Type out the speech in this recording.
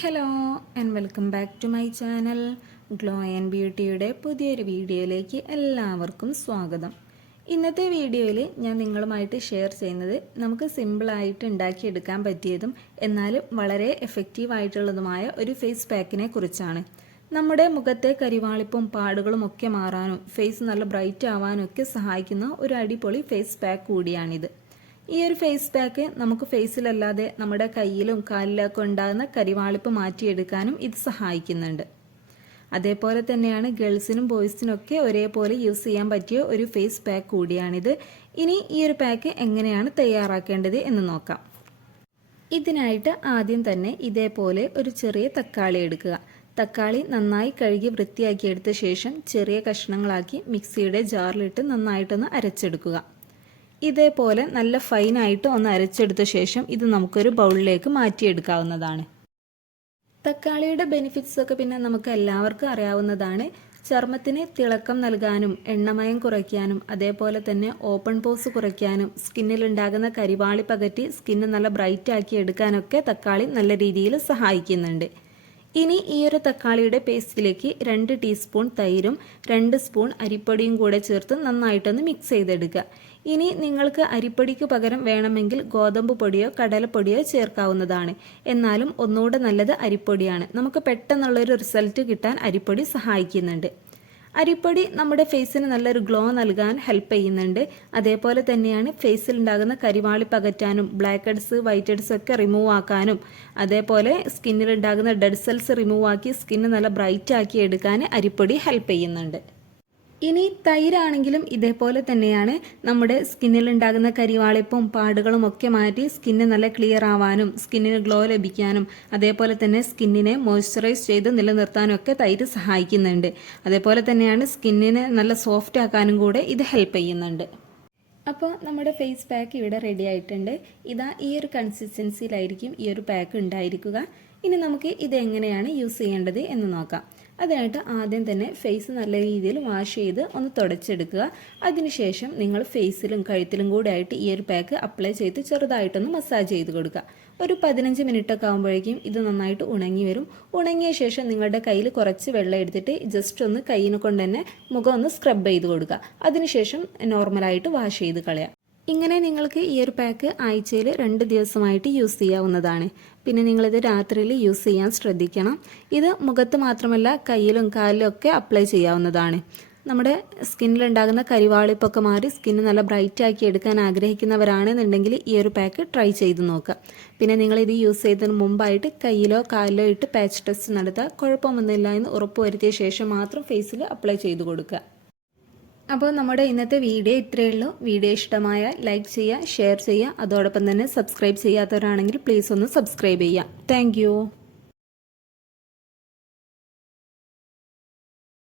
Hello and welcome back to my channel glow and ബ്യൂട്ടിയുടെ പുതിയൊരു വീഡിയോയിലേക്ക് എല്ലാവർക്കും സ്വാഗതം. ഇന്നത്തെ വീഡിയോയിൽ ഞാൻ നിങ്ങളുമായിട്ട് ഷെയർ ചെയ്യുന്നത് നമുക്ക് സിമ്പിളായിട്ട് ഉണ്ടാക്കിയെടുക്കാൻ പറ്റിയതും എന്നാലും വളരെ എഫക്റ്റീവായിട്ടുള്ളതുമായ ഒരു ഫേസ് പാക്കിനെ കുറിച്ചാണ്. നമ്മുടെ മുഖത്തെ കരിവാളിപ്പും പാടുകളും ഒക്കെ മാറാനും ഫേസ് നല്ല ബ്രൈറ്റ് ആവാനും ഒക്കെ സഹായിക്കുന്ന ഒരു അടിപൊളി ഫേസ് പാക്ക് കൂടിയാണിത്. ഈ ഒരു ഫേസ് പാക്ക് നമുക്ക് ഫേസിലല്ലാതെ നമ്മുടെ കയ്യിലും കാലിലൊക്കെ ഉണ്ടാകുന്ന കരിവാളിപ്പ് മാറ്റിയെടുക്കാനും ഇത് സഹായിക്കുന്നുണ്ട്. അതേപോലെ തന്നെയാണ് ഗേൾസിനും ബോയ്സിനും ഒക്കെ ഒരേപോലെ യൂസ് ചെയ്യാൻ പറ്റിയ ഒരു ഫേസ് പാക്ക് കൂടിയാണിത്. ഇനി ഈ ഒരു പാക്ക് എങ്ങനെയാണ് തയ്യാറാക്കേണ്ടത് എന്ന് നോക്കാം. ഇതിനായിട്ട് ആദ്യം തന്നെ ഇതേപോലെ ഒരു ചെറിയ തക്കാളി എടുക്കുക. തക്കാളി നന്നായി കഴുകി വൃത്തിയാക്കി എടുത്ത ശേഷം ചെറിയ കഷ്ണങ്ങളാക്കി മിക്സിയുടെ ജാറിലിട്ട് നന്നായിട്ടൊന്ന് അരച്ചെടുക്കുക. ഇതേപോലെ നല്ല ഫൈനായിട്ട് ഒന്ന് അരച്ചെടുത്ത ശേഷം ഇത് നമുക്കൊരു ബൗളിലേക്ക് മാറ്റിയെടുക്കാവുന്നതാണ്. തക്കാളിയുടെ ബെനിഫിറ്റ്സ് ഒക്കെ പിന്നെ നമുക്ക് എല്ലാവർക്കും അറിയാവുന്നതാണ്. ചർമ്മത്തിന് തിളക്കം നൽകാനും എണ്ണമയം കുറയ്ക്കാനും അതേപോലെ തന്നെ ഓപ്പൺ പോസ് കുറയ്ക്കാനും സ്കിന്നിലുണ്ടാകുന്ന കരിവാളി പകറ്റി സ്കിന്ന് നല്ല ബ്രൈറ്റ് ആക്കി എടുക്കാനൊക്കെ തക്കാളി നല്ല രീതിയിൽ സഹായിക്കുന്നുണ്ട്. ഇനി ഈ ഒരു തക്കാളിയുടെ പേസ്റ്റിലേക്ക് 2 ടീസ്പൂൺ തൈരും 2 സ്പൂൺ അരിപ്പൊടിയും കൂടെ ചേർത്ത് നന്നായിട്ടൊന്ന് മിക്സ് ചെയ്തെടുക്കുക. ഇനി നിങ്ങൾക്ക് അരിപ്പൊടിക്ക് പകരം വേണമെങ്കിൽ ഗോതമ്പ് പൊടിയോ കടലപ്പൊടിയോ ചേർക്കാവുന്നതാണ്. എന്നാലും ഒന്നുകൂടെ നല്ലത് അരിപ്പൊടിയാണ്. നമുക്ക് പെട്ടെന്നുള്ളൊരു റിസൾട്ട് കിട്ടാൻ അരിപ്പൊടി സഹായിക്കുന്നുണ്ട്. അരിപ്പൊടി നമ്മുടെ ഫേസിന് നല്ലൊരു ഗ്ലോ നൽകാൻ ഹെൽപ്പ് ചെയ്യുന്നുണ്ട്. അതേപോലെ തന്നെയാണ് ഫേസിൽ ഉണ്ടാകുന്ന കരിവാളി പകറ്റാനും ബ്ലാക്ക് ഹെഡ്സ് വൈറ്റ് ഹെഡ്സ് ഒക്കെ റിമൂവ് ആക്കാനും അതേപോലെ സ്കിന്നിൽ ഉണ്ടാകുന്ന ഡെഡ് സെൽസ് റിമൂവ് ആക്കി സ്കിന്ന് നല്ല ബ്രൈറ്റ് ആക്കി എടുക്കാൻ അരിപ്പൊടി ഹെൽപ്പ് ചെയ്യുന്നുണ്ട്. ഇനി തൈരാണെങ്കിലും ഇതേപോലെ തന്നെയാണ്. നമ്മുടെ സ്കിന്നിലുണ്ടാകുന്ന കരിവാളിപ്പും പാടുകളും ഒക്കെ മാറ്റി സ്കിന്ന് നല്ല ക്ലിയർ ആവാനും സ്കിന്നിന് ഗ്ലോ ലഭിക്കാനും അതേപോലെ തന്നെ സ്കിന്നിനെ മോയ്സ്ചറൈസ് ചെയ്ത് നിലനിർത്താനും ഒക്കെ തൈര് സഹായിക്കുന്നുണ്ട്. അതേപോലെ തന്നെയാണ് സ്കിന്നിനെ നല്ല സോഫ്റ്റ് ആക്കാനും കൂടെ ഇത് ഹെൽപ്പ് ചെയ്യുന്നുണ്ട്. അപ്പോൾ നമ്മുടെ ഫേസ് പാക്ക് ഇവിടെ റെഡി ആയിട്ടുണ്ട്. ഇതാ ഈ ഒരു കൺസിസ്റ്റൻസിയിലായിരിക്കും ഈ ഒരു പാക്ക് ഉണ്ടായിരിക്കുക. ഇനി നമുക്ക് ഇത് എങ്ങനെയാണ് യൂസ് ചെയ്യേണ്ടത് എന്ന് നോക്കാം. അതിനായിട്ട് ആദ്യം തന്നെ ഫേസ് നല്ല രീതിയിൽ വാഷ് ചെയ്ത് ഒന്ന് തുടച്ചെടുക്കുക. അതിനുശേഷം നിങ്ങൾ ഫേസിലും കഴുത്തിലും കൂടെ ആയിട്ട് ഈ ഒരു പാക്ക് അപ്ലൈ ചെയ്ത് ചെറുതായിട്ടൊന്ന് മസാജ് ചെയ്ത് കൊടുക്കുക. ഒരു 15 മിനിറ്റൊക്കെ ആകുമ്പോഴേക്കും ഇത് നന്നായിട്ട് ഉണങ്ങി വരും. ഉണങ്ങിയ ശേഷം നിങ്ങളുടെ കയ്യിൽ കുറച്ച് വെള്ളം എടുത്തിട്ട് ജസ്റ്റ് ഒന്ന് കയ്യിനെ കൊണ്ട് തന്നെ മുഖം ഒന്ന് സ്ക്രബ് ചെയ്ത് കൊടുക്കുക. അതിനുശേഷം നോർമലായിട്ട് വാഷ് ചെയ്ത് കളയാം. ഇങ്ങനെ നിങ്ങൾക്ക് ഈ ഒരു പാക്ക് ആഴ്ചയിൽ 2 ദിവസമായിട്ട് യൂസ് ചെയ്യാവുന്നതാണ്. പിന്നെ നിങ്ങളിത് രാത്രിയിൽ യൂസ് ചെയ്യാൻ ശ്രദ്ധിക്കണം. ഇത് മുഖത്ത് മാത്രമല്ല കയ്യിലും കാലിലും ഒക്കെ അപ്ലൈ ചെയ്യാവുന്നതാണ്. നമ്മുടെ സ്കിന്നിലുണ്ടാകുന്ന കരിവാളിപ്പൊക്കെ മാറി സ്കിന്ന് നല്ല ബ്രൈറ്റ് ആക്കി എടുക്കാൻ ആഗ്രഹിക്കുന്നവരാണെന്നുണ്ടെങ്കിൽ ഈ ഒരു പാക്ക് ട്രൈ ചെയ്ത് നോക്കുക. പിന്നെ നിങ്ങളിത് യൂസ് ചെയ്തതിന് മുമ്പായിട്ട് കയ്യിലോ കാലിലോ ഇട്ട് പാച്ച് ടെസ്റ്റ് നടത്തുക. കുഴപ്പമൊന്നുമില്ല എന്ന് ഉറപ്പുവരുത്തിയ ശേഷം മാത്രം ഫേസിൽ അപ്ലൈ ചെയ്ത് കൊടുക്കുക. അപ്പോൾ നമ്മുടെ ഇന്നത്തെ വീഡിയോ ഇത്രയേ ഉള്ളൂ. വീഡിയോ ഇഷ്ടമായ ലൈക്ക് ചെയ്യുക, ഷെയർ ചെയ്യുക. അതോടൊപ്പം തന്നെ സബ്സ്ക്രൈബ് ചെയ്യാത്തവരാണെങ്കിൽ പ്ലീസ് ഒന്ന് സബ്സ്ക്രൈബ് ചെയ്യുക. താങ്ക്